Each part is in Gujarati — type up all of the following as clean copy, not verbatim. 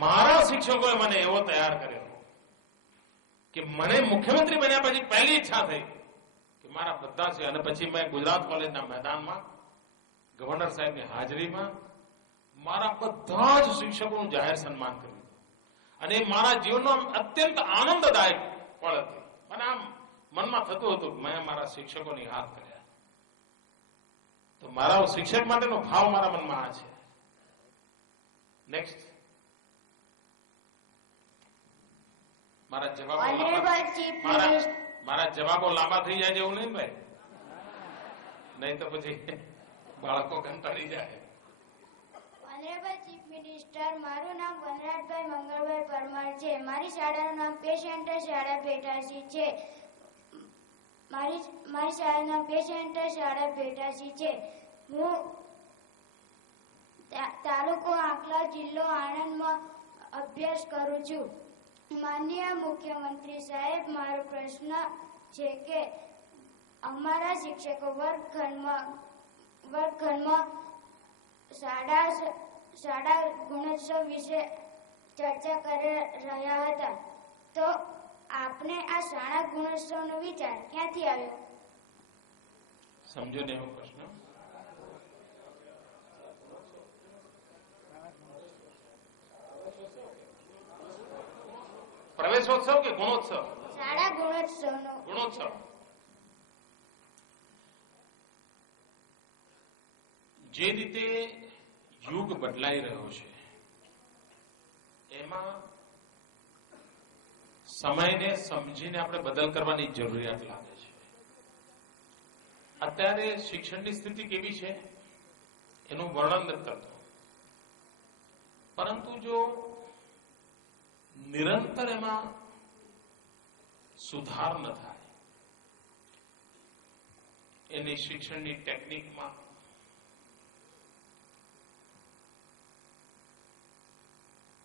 મારા શિક્ષકોએ મને એવો તૈયાર કર્યો કે મને મુખ્યમંત્રી બન્યા પછી પહેલી ઈચ્છા થઈ કે મારા બધા છે. અને પછી મેં ગુજરાત કોલેજના મેદાનમાં ગવર્નર સાહેબની હાજરીમાં મારા બધા જ શિક્ષકોનું જાહેર સન્માન કર્યું અને એ મારા જીવનનો અત્યંત આનંદદાયક પળ હતી. મને આમ મનમાં થતું હતું કે મેં મારા શિક્ષકોની યાદ કર્યા. તો મારા શિક્ષક માટેનો ભાવ મારા મનમાં આ છે. નેક્સ્ટ. મારા જવાબો લાંબા થઈ જાય એવું નહીં ભાઈ, નહીં તો પછી બાળકો કંટાળી જાય. ઓનરેબલ ચીફ મિનિસ્ટર, મારું નામ વનરાજભાઈ મંગળભાઈ પરમાર છે. મારી શાળાનું નામ પે સેન્ટર શાળા ભેટાસી છે. મારી શાળાનું નામ પે સેન્ટર શાળા ભેટાસી છે. હું તાલુકો આંકલા, જિલ્લો આણંદમાં અભ્યાસ કરું છું. માનનીય મુખ્યમંત્રી સાહેબ, મારો પ્રશ્ન છે કે અમારા શિક્ષકો વર્ગખંડમાં શાળા ગુણોત્સવ વિશે ચર્ચા કરી રહ્યા હતા. તો આપને આ શાળા ગુણોત્સવનો વિચાર ક્યાંથી આવ્યો? સમજો ને એવો પ્રશ્ન. પ્રવેશોત્સવ કે ગુણોત્સવ? શાળા ગુણોત્સવનો. ગુણોત્સવ. જે રીતે યુગ બદલાઈ રહ્યો છે એમાં સમયને સમજીને આપણે બદલ કરવાની જરૂરિયાત લાગે છે. અત્યારે શિક્ષણની સ્થિતિ કેવી છે એનું વર્ણન નથી કરતો, પરંતુ જો નિરંતર એમાં સુધાર ન થાય, એની શિક્ષણની ટેકનિકમાં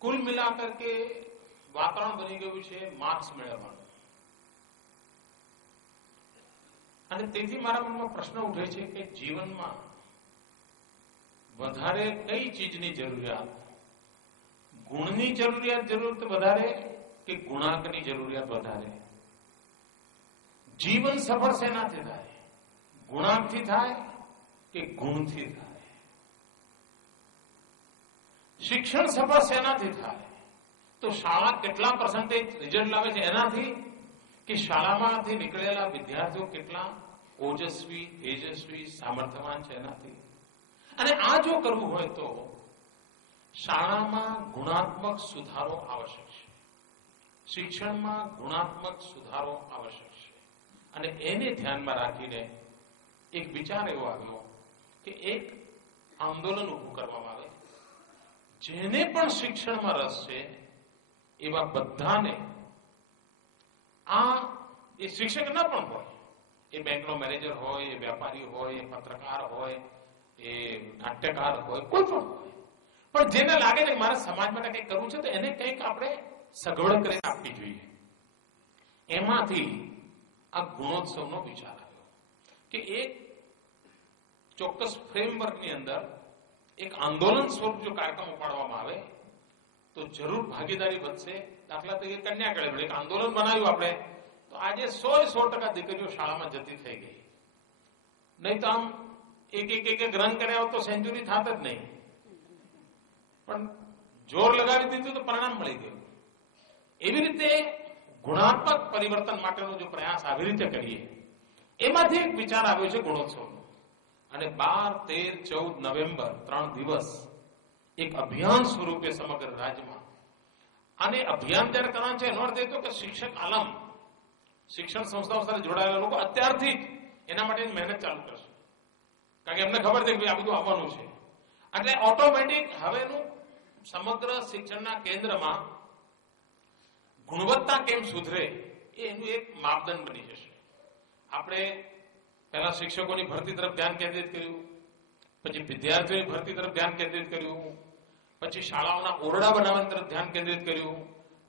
કુલ મિલાકર કે વાતાવરણ બની ગયું છે માર્ક્સ મેળવવાનું. અને તેથી મારા મનમાં પ્રશ્ન ઉઠે છે કે જીવનમાં વધારે કઈ ચીજની જરૂરિયાત? ગુણની જરૂરિયાત વધારે કે ગુણાંકની જરૂરિયાત વધારે? જીવન સફળ શેનાથી થાય? ગુણાંકથી થાય કે ગુણથી થાય? શિક્ષણ સફળ શેનાથી થાય? તો શાળા કેટલા પર્સન્ટેજ રિઝલ્ટ લાવે છે એનાથી, કે શાળામાંથી નીકળેલા વિદ્યાર્થીઓ કેટલા ઓજસ્વી, તેજસ્વી, સામર્થ્યવાન છે એનાથી? અને આ જો કરવું હોય તો શાળામાં ગુણાત્મક સુધારો આવશ્યક છે, શિક્ષણમાં ગુણાત્મક સુધારો આવશ્યક છે. અને એને ધ્યાનમાં રાખીને એક વિચાર એવો આવ્યો કે એક આંદોલન ઉભું કરવામાં આવે. જેને પણ શિક્ષણમાં રસ છે એવા બધાને, એ શિક્ષક ના પણ હોય, એ બેંકનો મેનેજર હોય, એ વેપારી હોય, એ પત્રકાર હોય, એ નાટ્યકાર હોય, કોઈ પણ હોય, પણ જેને લાગે છે કે મારા સમાજ માટે કંઈક કરવું છે તો એને કંઈક આપણે સગવડ કરીને આપવી જોઈએ. એમાંથી આ ગુણોત્સવનો વિચાર આવ્યો કે એક ચોક્કસ ફ્રેમવર્કની અંદર એક આંદોલન સ્વરૂપ જો કાર્યક્રમ ઉપાડવામાં આવે તો જરૂર ભાગીદારી વધશે. દાખલા તરીકે કન્યા કેળવણી એક આંદોલન બનાવ્યું આપણે, તો આજે 100% દીકરીઓ શાળામાં જતી થઈ ગઈ. નહીં તો આમ એક રન કર્યા તો સેન્ચુરી થાત જ નહીં, પણ જોર લગાવી દીધું તો પરિણામ મળી ગયું. એવી રીતે ગુણાત્મક પરિવર્તન માટેનો જો પ્રયાસ આવી રીતે કરીએ, એમાંથી એક વિચાર આવ્યો છે ગુણોત્સવનો. અને 12, 13, 14 નવેમ્બર 3 દિવસ એક અભિયાન સ્વરૂપે સમગ્ર રાજ્યમાં. અને અભિયાન જયારે કરવાનું છે એનો અર્થ એ તો કે શિક્ષક આલમ, શિક્ષણ સંસ્થાઓ સાથે જોડાયેલા લોકો અત્યારથી જ એના માટેની મહેનત ચાલુ કરશે. કારણ કે એમને ખબર છે કે આ બધું આવવાનું છે. એટલે ઓટોમેટિક હવેનું સમગ્ર શિક્ષણના કેન્દ્રમાં ગુણવત્તા કેમ સુધરે એનું એક માપદંડ બની જશે. આપણે પહેલા શિક્ષકોની ભરતી તરફ ધ્યાન કેન્દ્રિત કર્યું, પછી વિદ્યાર્થીઓની ભરતી તરફ ધ્યાન કેન્દ્રિત કર્યું, પછી શાળાઓના ઓરડા બનાવવાની તરફ ધ્યાન કેન્દ્રિત કર્યું,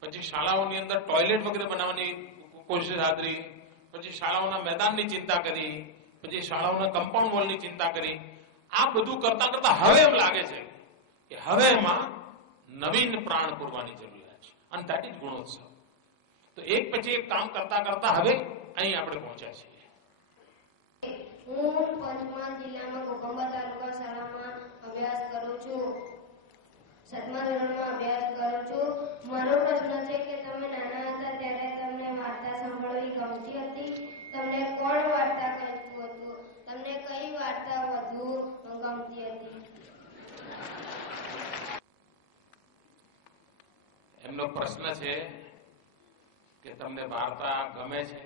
પછી શાળાઓની અંદર ટોયલેટ વગેરે બનાવવાની કોશિશ આદરી, પછી શાળાઓના મેદાનની ચિંતા કરી, પછી શાળાઓના કમ્પાઉન્ડ વોલની ચિંતા કરી. આ બધું કરતા કરતા હવે એમ લાગે છે કે હવે એમાં નવીન પ્રાણ પૂરવાની જરૂરિયાત છે, અને દેટ ઇઝ ગુણોત્સવ. તો એક પછી એક કામ કરતા કરતા હવે અહીં આપણે પહોંચ્યા છીએ. હું પંચમહાલ જિલ્લામાં કોકંબા તાલુકા શાળામાં અભ્યાસ કરું છું. 7મા ધોરણમાં અભ્યાસ કરું છું. મારો પ્રશ્ન છે કે તમે નાના હતા ત્યારે તમને વાર્તા સાંભળવી ગમતી હતી? તમને કોણ વાર્તા કહેતું હતું? તમને કઈ વાર્તા વધુ ગમતી હતી? એમનો પ્રશ્ન છે કે તમને વાર્તા ગમે છે,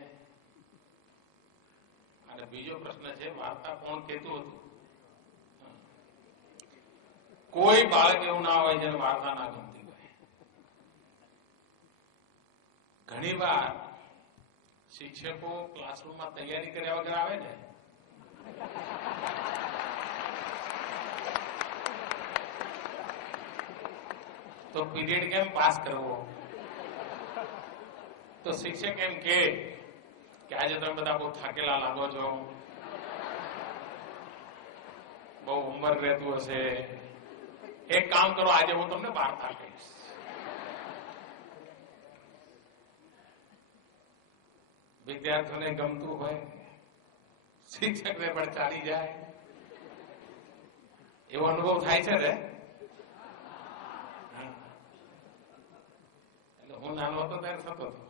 અને બીજો પ્રશ્ન છે વાર્તા કોણ કહેતું હતું. કોઈ બાળક એવું ના હોય જેને વાર્તા ના ગમતી હોય. ઘણી વાર શિક્ષકો ક્લાસરૂમમાં તૈયારી કર્યા વગર આવે ને, તો પીરિયડ કેમ પાસ કરવો? તો શિક્ષક એમ કે આજે તમે બધા બહુ થાકેલા લાગો છો, બહુ હોમવર્ક રહેતું હશે, એક કામ કરો, આજે હું તમને વાર્તા કહીશ. વિદ્યાર્થીઓને ગમતું હોય, શિક્ષકને પણ ચાલી જાય એવો અનુભવ થાય છે ને. એટલે હું નાનો હતો ત્યારે થતો હતો.